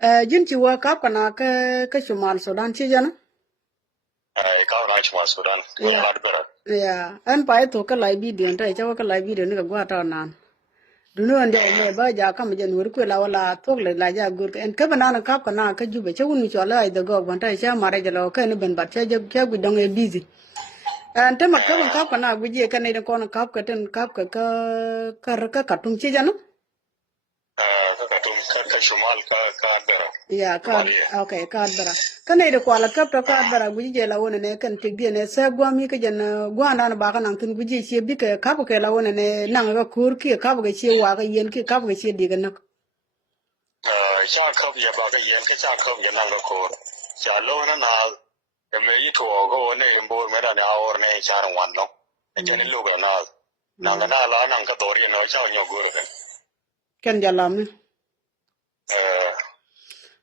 jin ci wa kap kana ka Shumal Sudan ci jana. Ka na Shumal Sudan ka Ya. la dara Ya, an pa to ka lai video nta cha ka lai video ni ka gwa ta nan. Dunu ande me ba ja ka me jan wur ku la wala to le la ja gur en ka bana na kap kana ka jube cha wunu cho la ai da go ban ta cha mare ja lo ka ni ben bat cha cha gu dong e busy. An ta ma ka ban kap kana gu je ka ne da ko na kap ka ten kap ka tung ci jana. ka tum ka Shumal ka dara Ya ka okay ka bara kana ida kwala kapta ka bara guji je la wona ne kan tigdi ne sa gwa mi ka jan gwa na ba ka nan tun guji che bi ka ka ka la wona ne nan ga kur ki ka ga che wa ga yen ki ka ga che diga nak cha ka ya ba ka yen ka cha ka ya nan ga ko cha lo na na da me yi to go ne yin bo me da na or ne cha ran wan no ke ne lo ga na ga na la nan ka tori no cha nyo go ro kan jalam ne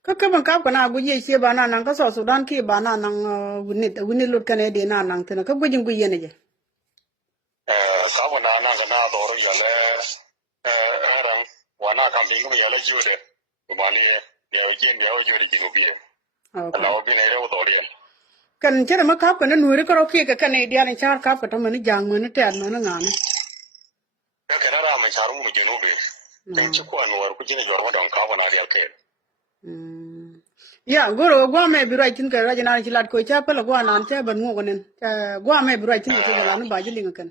ka ban ka na guji che ba na nan ka so Sudan ki ba na nan wuni lut kan e de na nan tana ka gujin guji ne je ka wa na nan ga na tori ya le ran wa na kan bi ya le ju de ba ni ya ji de ji go bi la o bi ne re o tori kan cere ma ka na nuri ko ki ka kan e dia ne char ka ta man jang man te an man ngana ka na ra ma charu mu je no be tin ci ko anwar ku jine yorwa don ka wana da kai ya goro gwa me biro tin ka rajana ci lat ko cha pala gwa nan cha ban ngo gonen gwa me biro tin ko jala no ba jili kan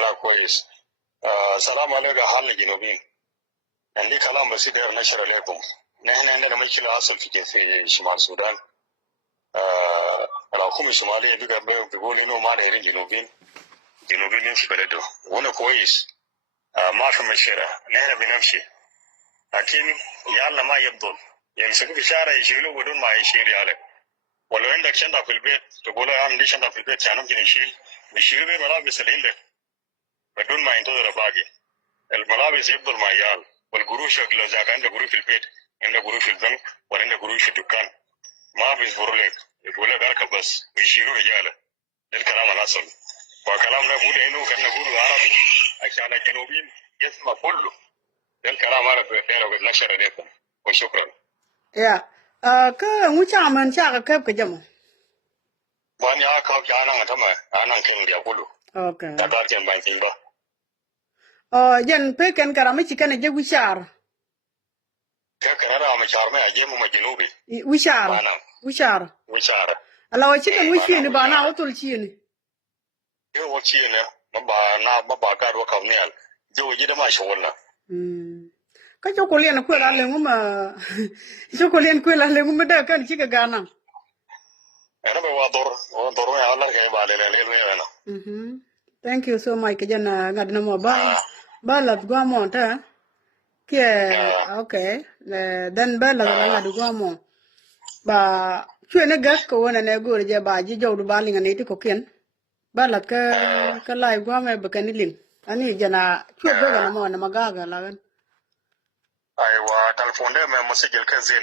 la ko is salamu alaikum halin ginobin andi kalam basi da na shara alaikum ne da mai kila asal cikin sai Shumal Sudan ala kuma Somaliya biga be goli no ma da irin ginobin ne shi baledo wani ko is ما في مشكلة نحن بنمشي لكن يلا ما يبطل يمسكوا في الشارع يشيلوا بدون ما يشيل يالك ولو عندك شنطة في البيت تقول أنا عندي شنطة في البيت عشان ممكن يشيلوا بالملابس اللي عندك بدون ما ينتظر باقي الملابس يفضل مع يال والقروش لو إذا كان عندك قروش في البيت عندك قروش في البنك ولا عندك قروش في الدكان ما بيصبروا لك يقول لك اركب بس ويشيلوا رجاله ده الكلام الأصل وكلام نقول إنه كان نقول عربي عشان الجنوبيين يسمع كله ده الكلام أنا بخير وبنشر عليكم وشكرا ya ka mucha man cha ka ka jamo وأنا أكاك أنا تما أنا كم بيقولوا okay ده كان بانكين با jan pe kan karama ci kan je wishar كأنا مشار ما أجيب مجنوبي wishar وشارة ala wa ci kan wishi ni ba na otul ci ni يو وشي نه ما باكار وكمنيال جو جد ما شغلنا ka chokolien ko la le nguma chokolien ko la le nguma da kan ci ka gana أنا بوادر ما الله كي بالي ليه أنا thank you so much kajana ngadna mo ba la gwa mo ta ke okay then ba la ngadu gwa mo ba chwe ne gas ko wona ne go je ba ji jodu ba linga ne ti ko ken ba la ka lai gwa me ba kan lin ani jana chwe ga na mo na magaga la gan أيوة تلفون ده ما مسجل كزين